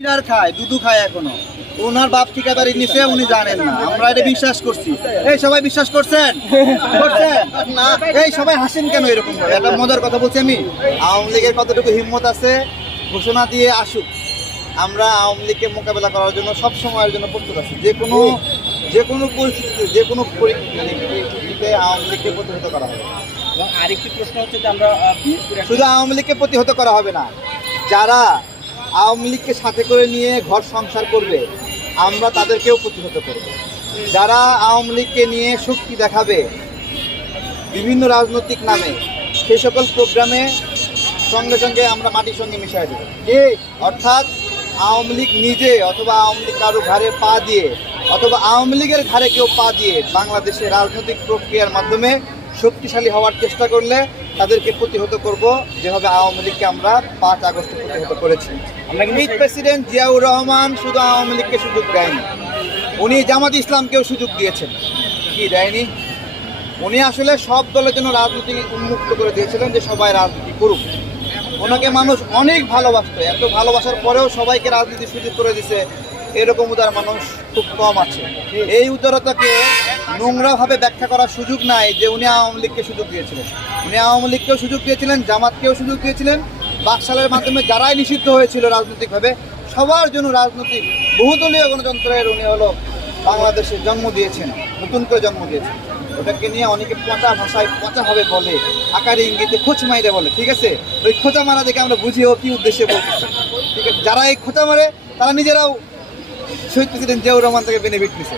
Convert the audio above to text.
আর খায় দুধু খায় এখনো ওনার বাপ ঠিকাদারি নিচে উনি জানেন না আমরা এটা বিশ্বাস করছি এই সবাই বিশ্বাস করছেন না এই সবাই হাসেন কেন এরকম ভাবে একটা মজার কথা বলছি আমি আওয়ামী লীগের কতটুকু হিম্মত আছে ঘোষণা দিয়ে আসুক আমরা আওয়ামী লীগকে মোকাবেলা করার জন্য সব সময়ের জন্য প্রস্তুত আছি যে কোনো পরিস্থিতিতে যে কোনো পরিস্থিতিতে আওয়ামী লীগকে প্রতিহত করা হবে। এবং আরেকটি প্রশ্ন হচ্ছে যে আমরা শুধু আওয়ামী লীগকে প্রতিহত করা হবে না যারা আওয়ামী লীগকে সাথে করে নিয়ে ঘর সংসার করবে আমরা তাদেরকেও প্রতিহত করব যারা আওয়ামী লীগকে নিয়ে শক্তি দেখাবে বিভিন্ন রাজনৈতিক নামে সেই সকল প্রোগ্রামে সঙ্গে সঙ্গে আমরা মাটির সঙ্গে মিশিয়ে দেব অর্থাৎ আওয়ামী লীগ নিজে অথবা আওয়ামী লীগ কারো ঘাড়ে পা দিয়ে অথবা আওয়ামী লীগের ঘাড়ে কেউ পা দিয়ে বাংলাদেশের রাজনৈতিক প্রক্রিয়ার মাধ্যমে শক্তিশালী হওয়ার চেষ্টা করলে তাদেরকে প্রতিহত করব যেভাবে আওয়ামী লীগকে আমরা ৫ আগস্টে প্রতিহত করেছি। প্রেসিডেন্ট জিয়াউর রহমান শুধু আওয়ামী লীগকে সুযোগ দেয়নি উনি জামাত ইসলামকেও সুযোগ দিয়েছেন কি দেয়নি উনি আসলে সব দলের জন্য রাজনীতি উন্মুক্ত করে দিয়েছিলেন যে সবাই রাজনীতি করুক ওনাকে মানুষ অনেক ভালোবাসত এত ভালোবাসার পরেও সবাইকে রাজনীতির সুযোগ করে দিছে এরকম উদার মানুষ খুব কম আছে এই উদারতাকে নোংরাভাবে ব্যাখ্যা করার সুযোগ নাই যে উনি আওয়ামী লীগকে সুযোগ দিয়েছিলেন উনি আওয়ামী লীগকেও সুযোগ দিয়েছিলেন জামাতকেও সুযোগ দিয়েছিলেন বাকশালের মাধ্যমে যারাই নিষিদ্ধ হয়েছিল রাজনৈতিকভাবে সবার জন্য রাজনৈতিক বহুদলীয় গণতন্ত্রের উনি হলো বাংলাদেশে জন্ম দিয়েছেন নতুন করে জন্ম দিয়েছেন ওটাকে নিয়ে অনেকে পচা ভাষায় পচাভাবে বলে আকারে ইঙ্গিতে খোঁচ মাইরে বলে ঠিক আছে ওই খোঁচা মারা দেখে আমরা বুঝিও কি উদ্দেশ্যে বলতেছি ঠিক আছে যারা এই খোঁচা মারে তারা নিজেরাও শহীদ প্রেসিডেন্ট জিয়াউর রহমান থেকে বেনিফিট নিছে।